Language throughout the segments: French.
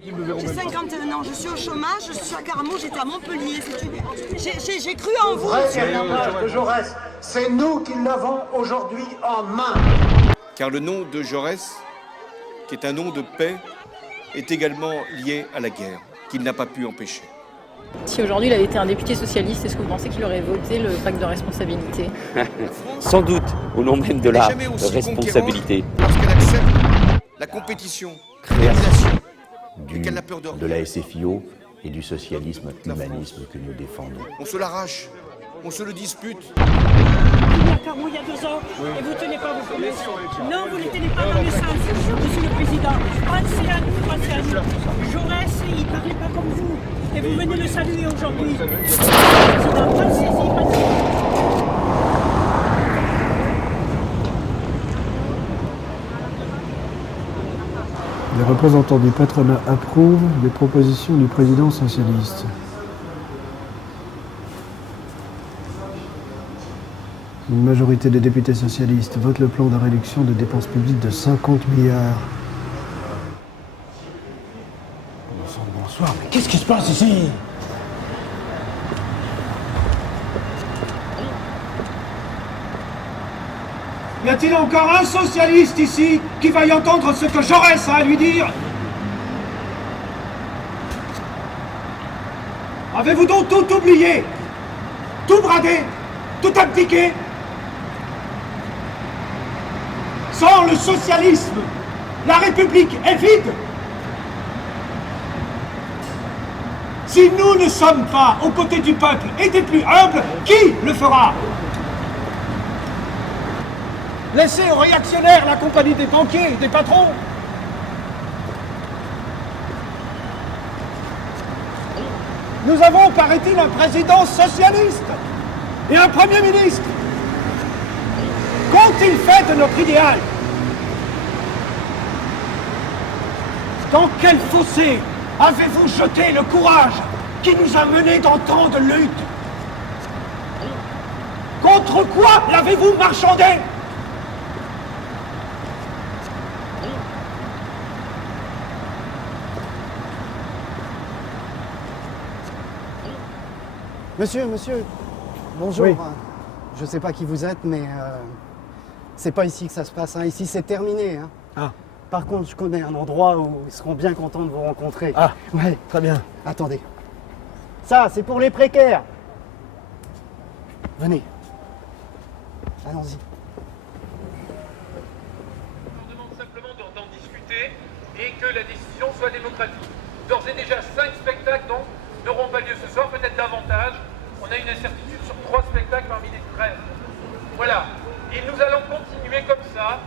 J'ai 51 ans, je suis au chômage, je suis à Carmaux, j'étais à Montpellier. J'ai cru en vous. C'est l'image de Jaurès. C'est nous qui l'avons aujourd'hui en main. Car le nom de Jaurès, qui est un nom de paix, est également lié à la guerre, qu'il n'a pas pu empêcher. Si aujourd'hui il avait été un député socialiste, est-ce que vous pensez qu'il aurait voté le pacte de responsabilité? Sans doute, au nom même de la responsabilité. Parce qu'elle accepte la compétition, Création et qu'elle n'a peur de de la SFIO et du socialisme humanisme que nous défendons. On se l'arrache, on se le dispute. Carmaux il y a 2 ans, et vous ne tenez pas vos promesses. Non, vous ne tenez pas vos messages, monsieur le Président. Pensez à nous, pensez à nous. Jaurès, il ne parlait pas comme vous, et vous venez le saluer aujourd'hui. Président, pensez-y. Les représentants du patronat approuvent les propositions du président socialiste. Une majorité des députés socialistes vote le plan de réduction de dépenses publiques de 50 milliards. Bonsoir, mais qu'est-ce qui se passe ici? Y a-t-il encore un socialiste ici qui va y entendre ce que Jaurès a à lui dire? Avez-vous donc tout oublié? Tout bradé? Tout abdiqué? Sans le socialisme, la République est vide. Si nous ne sommes pas aux côtés du peuple et des plus humbles, qui le fera? Laissez aux réactionnaires la compagnie des banquiers et des patrons. Nous avons, paraît-il, un président socialiste et un premier ministre. Qu'ont-ils fait de notre idéal? Dans quel fossé avez-vous jeté le courage qui nous a menés dans tant de luttes? Contre quoi l'avez-vous marchandé? Monsieur, bonjour. Oui. Je sais pas qui vous êtes, mais c'est pas ici que ça se passe. Hein. Ici, c'est terminé. Hein. Ah. Par contre, je connais un endroit où ils seront bien contents de vous rencontrer. Ah, ouais. très bien. Attendez. Ça, c'est pour les précaires. Venez. Allons-y. On demande simplement d'en discuter et que la décision soit démocratique. D'ores et déjà, 5 spectacles donc n'auront pas lieu ce soir, peut-être davantage. On a une incertitude sur 3 spectacles parmi les 13. Voilà. Et nous allons continuer comme ça,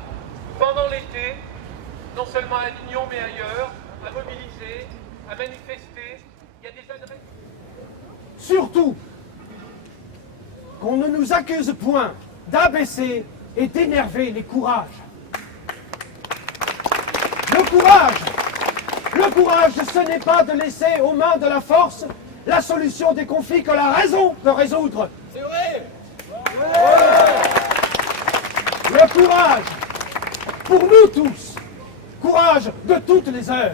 pendant l'été, non seulement à Avignon mais ailleurs, à mobiliser, à manifester. Il y a des adresses. Surtout, qu'on ne nous accuse point d'abaisser et d'énerver les courages. Le courage, ce n'est pas de laisser aux mains de la force la solution des conflits que la raison peut résoudre. C'est vrai. Le courage, pour nous tous, courage de toutes les heures,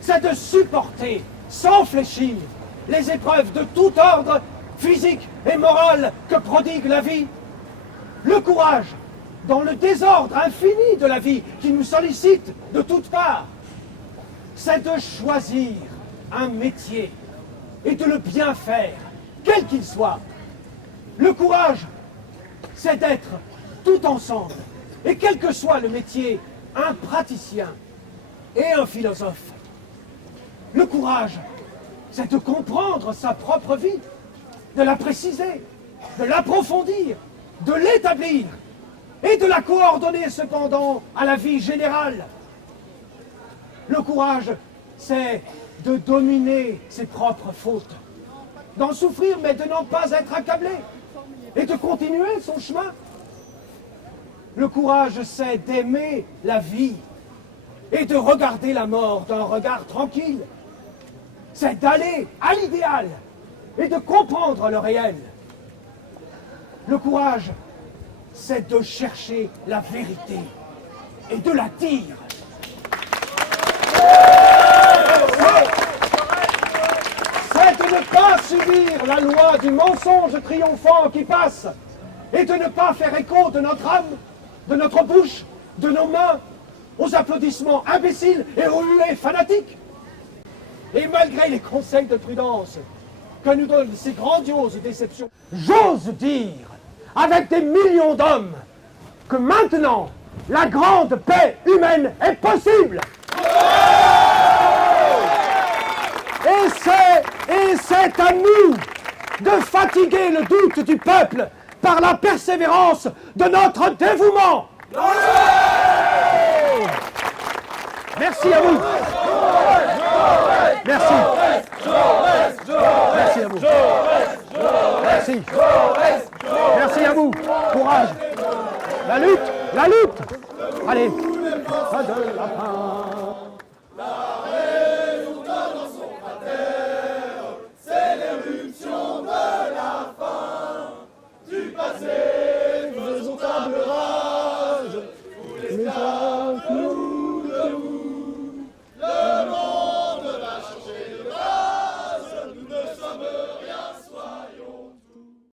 c'est de supporter sans fléchir les épreuves de tout ordre, physique et moral, que prodigue la vie. Le courage, dans le désordre infini de la vie qui nous sollicite de toutes parts, c'est de choisir un métier et de le bien faire, quel qu'il soit. Le courage, c'est d'être tout ensemble, et quel que soit le métier, un praticien et un philosophe. Le courage, c'est de comprendre sa propre vie, de la préciser, de l'approfondir, de l'établir, et de la coordonner cependant à la vie générale. Le courage, c'est de dominer ses propres fautes, d'en souffrir mais de n'en pas être accablé, et de continuer son chemin. Le courage, c'est d'aimer la vie et de regarder la mort d'un regard tranquille. C'est d'aller à l'idéal et de comprendre le réel. Le courage, c'est de chercher la vérité et de la dire. la loi du mensonge triomphant qui passe et de ne pas faire écho de notre âme, de notre bouche, de nos mains, aux applaudissements imbéciles et aux huées fanatiques. Et malgré les conseils de prudence que nous donnent ces grandioses déceptions, j'ose dire, avec des millions d'hommes, que maintenant, la grande paix humaine est possible. Et c'est à nous de fatiguer le doute du peuple par la persévérance de notre dévouement. Merci à vous. Merci. Merci à vous. Merci. Merci à vous. Courage. La lutte. Allez. Pas de lapin.